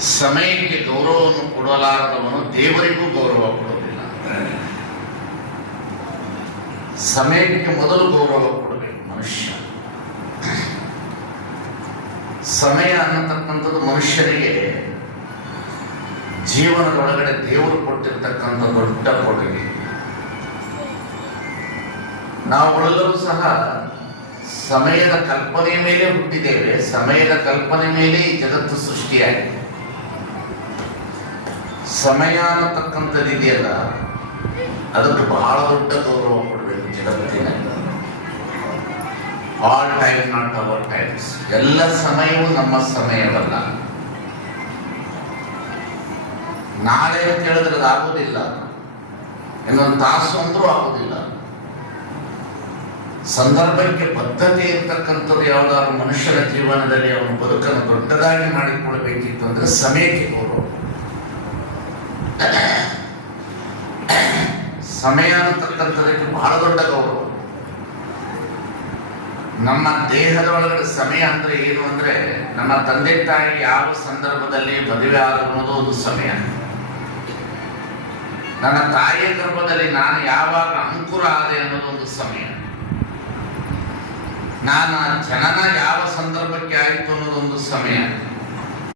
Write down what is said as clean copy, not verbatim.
ಸಮಯಕ್ಕೆ ಗೌರವವನ್ನು ಕೊಡಲಾರದವನು ದೇವರಿಗೂ ಗೌರವ ಕೊಡೋದಿಲ್ಲ. ಸಮಯಕ್ಕೆ ಮೊದಲು ಗೌರವ ಕೊಡಬೇಕು ಮನುಷ್ಯ. ಸಮಯ ಅನ್ನತಕ್ಕಂಥದ್ದು ಮನುಷ್ಯನಿಗೆ ಜೀವನದೊಳಗಡೆ ದೇವರು ಕೊಟ್ಟಿರ್ತಕ್ಕಂಥ ದೊಡ್ಡ ಕೊಡುಗೆ. ನಾವುಗಳೆಲ್ಲರೂ ಸಹ ಸಮಯದ ಕಲ್ಪನೆ ಮೇಲೆ ಹುಟ್ಟಿದ್ದೇವೆ. ಸಮಯದ ಕಲ್ಪನೆ ಮೇಲೆ ಈ ಜಗತ್ತು ಸೃಷ್ಟಿಯಾಗಿದೆ. ಸಮಯ ಅನ್ನತಕ್ಕಂಥದ್ದು ಇದೆಯಲ್ಲ, ಅದಕ್ಕೆ ಬಹಳ ದೊಡ್ಡ ಗೌರವ ಕೊಡಬೇಕು ಜಗತ್ತಿನಲ್ಲಿ. All time not hour times. ಎಲ್ಲ ಸಮಯವೂ ನಮ್ಮ ಸಮಯವಲ್ಲ. ನಾಳೆ ಅಂತ ಹೇಳಿದ್ರೆ ಅದು ಆಗೋದಿಲ್ಲ, ಇನ್ನೊಂದು ತಾಸು ಅಂದ್ರೂ ಆಗೋದಿಲ್ಲ. ಸಂದರ್ಭಕ್ಕೆ ಬದ್ಧತೆ ಇರ್ತಕ್ಕಂಥದ್ದು ಯಾವುದಾದ್ರು ಮನುಷ್ಯನ ಜೀವನದಲ್ಲಿ ಅವನು ಬದುಕನ್ನು ದೊಡ್ಡದಾಗಿ ಮಾಡಿಕೊಳ್ಬೇಕಿತ್ತು ಅಂದ್ರೆ ಸಮಯಕ್ಕೆ ಗೌರವ. ಸಮಯ ಅಂತಕ್ಕಂಥದಕ್ಕೆ ಬಹಳ ದೊಡ್ಡ ಗೌರವ. ನಮ್ಮ ದೇಹದ ಒಳಗಡೆ ಸಮಯ ಅಂದ್ರೆ ಏನು ಅಂದ್ರೆ, ನಮ್ಮ ತಂದೆ ತಾಯಿ ಯಾವ ಸಂದರ್ಭದಲ್ಲಿ ಮದುವೆ ಆಗುವುದು ಒಂದು ಸಮಯ. ನನ್ನ ತಾಯಿಯ ಗರ್ಭದಲ್ಲಿ ನಾನು ಯಾವಾಗ ಅಂಕುರ ಆದೆ ಅನ್ನೋದು ಒಂದು ಸಮಯ. ನಾನು ಜನನ ಯಾವ ಸಂದರ್ಭಕ್ಕೆ ಆಯಿತು ಅನ್ನೋದೊಂದು ಸಮಯ.